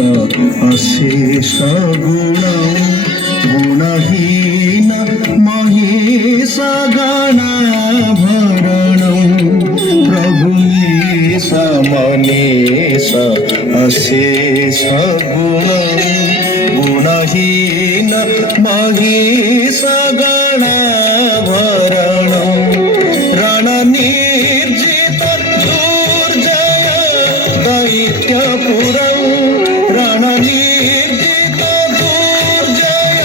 अशेष गुणं गुणहीन महेश गणाभरणं प्रभुमीश मनीष अशेष गुणं गुणहीन महेश गणाभरणं रणनिर्जित दुर्जय दैत्यपुरं रणनिर्जित दुर्जय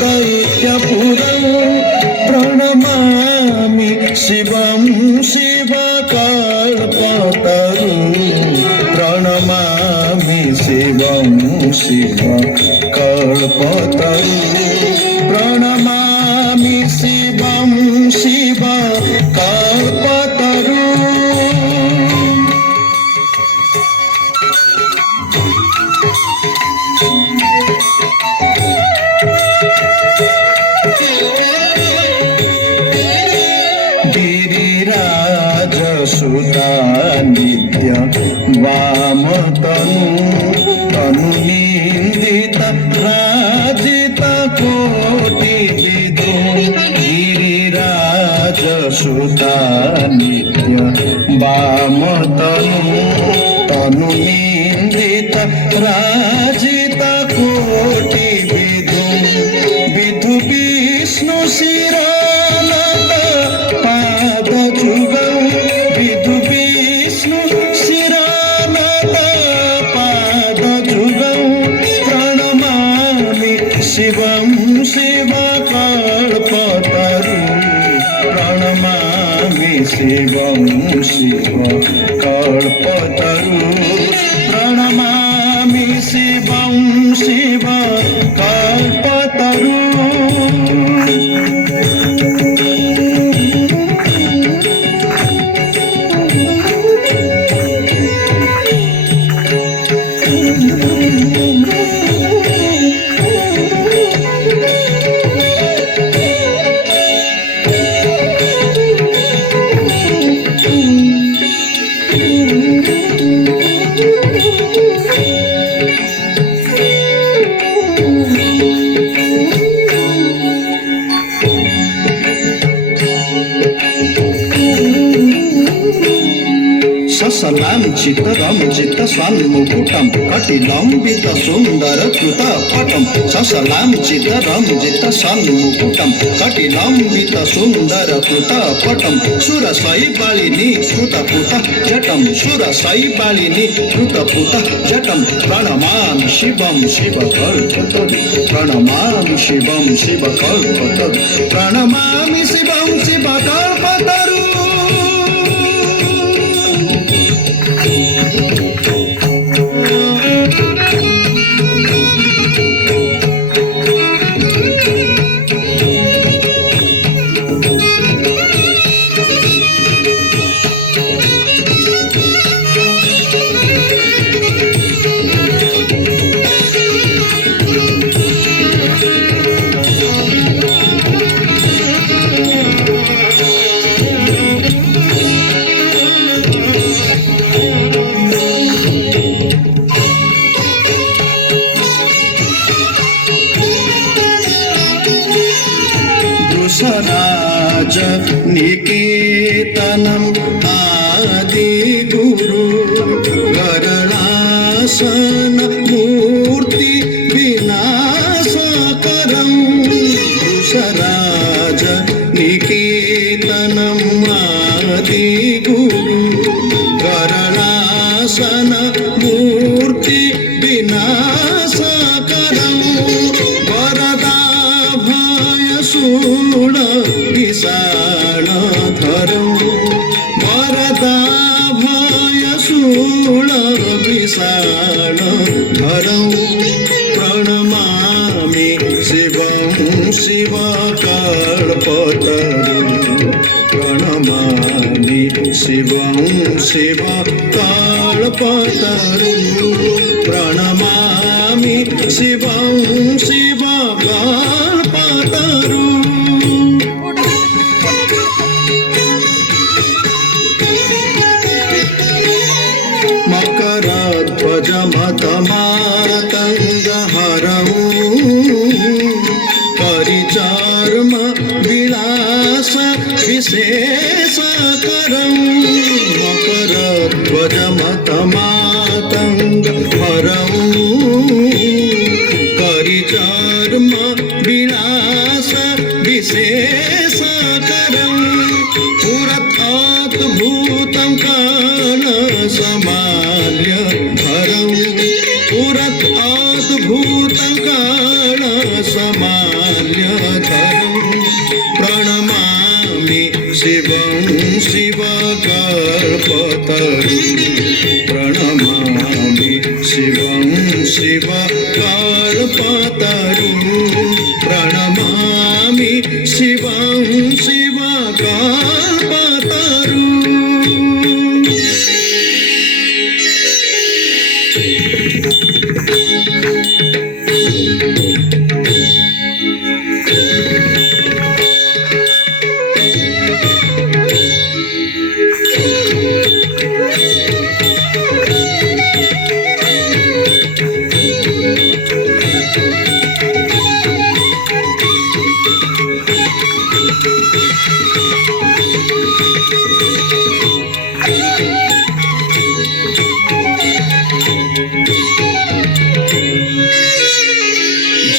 दैत्यपुरं प्रणमामि शिवं शिवकल्पतरुं प्रणमामि शिवं शिवकल्पतरुं प्रणमामि शिवं शिवकल्पतरुं गिरिराजसुता नित्य वामतनु तनुनिन्दित राजित कोटिविदु गिरिराजसुता नित्य वामतनु तनुनिन्दित राजित कोटिविदु विधु विष्णु शिरानत पादजुगं विधु विष्णु शिरानत पादजुगं प्रणमामि शिवं शिवकल्पतरुं प्रणमामि शिवं शिवकल्पतरुं प्रणमामि शिवं शिवकल्पतरुं ससलाञ्चित रञ्जित सन्मुकुटं कटिलम्बित सुन्दर कृतपटं ससलाञ्चित रञ्जित सन्मुकुटं कटिलम्बित सुन्दर कृतपटं सुरसैबालिनी कृतपुत जटं सुरसैबालिनी कृतपुत जटं प्रणमामि शिवं शिवकल्पतरुं प्रणमामि शिवं शिवकल्पतरुं प्रणमामि शिवं शिवकल्पतरुं राज निकेतनम् आदिगुरु गरणासन मूर्ति विनाशकरं वृषराज निकेतनम् आदिगुरु गरणासन मूर्ति विनाशकरं वरदाभय शूल विषाणधरं वरदाभय शूल विषाणधरं प्रणमामि शिवं शिवकल्पतरुं प्रणमामि शिवं शिवकल्पतरुं प्रणमामि शिवं शिवकल्पतरुं मकरध्वजमतमा परिचार्म विलास विशेष करं मकर ध्वजमतमातंग हरं परिचार्म विलास विशेष करं पुरताद्भुतं काल समाल्य धरं पुरताद्भुतं काल समाल्य धरं प्रणमामि शिवं शिवकल्पतरुं प्रणमामि शिवं शिवकल्पतरुं प्रणमामि शिवं शिवकल्पतरुं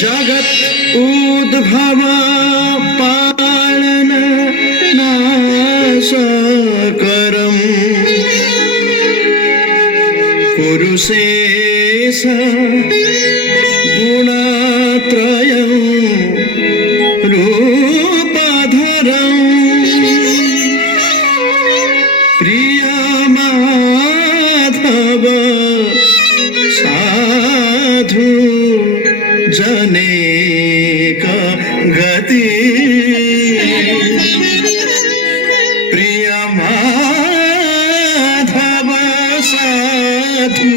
जगत उद्भव पालन नाशकरं कुरुशेष गुणत्रयं रूपधरं प्रियमाधव साधु जनेक गति प्रियमाधव साधु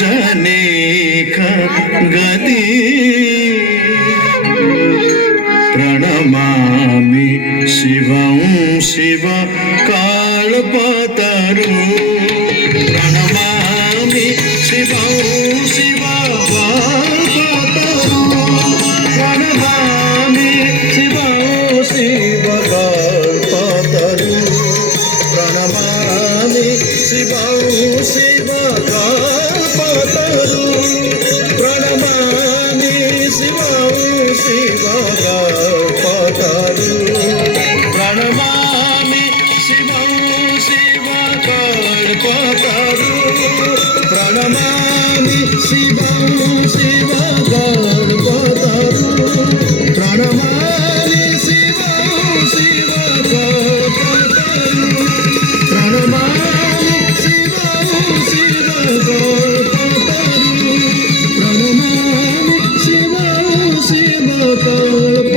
जनेक गति प्रणमामि शिवं शिवकल्पतरुं प्रणमामि शिवं शिवकल्पतरुं प्रणमामि शिवं शिवकल्पतरुं प्रणमामि शिवं शिवकल्पतरुं प्रणमामि शिवं शिवकल्पतरुं प्रणमामि शिवं शिवकल्पतरुं प्रणमामि शिवं शिवकल्पतरुं प्रणमामि शिवं शिवकल्पतरुं प्रणमामि शिवं शिवकल्पतरुं प्रणमामि शिवं शिवकल्पतरुं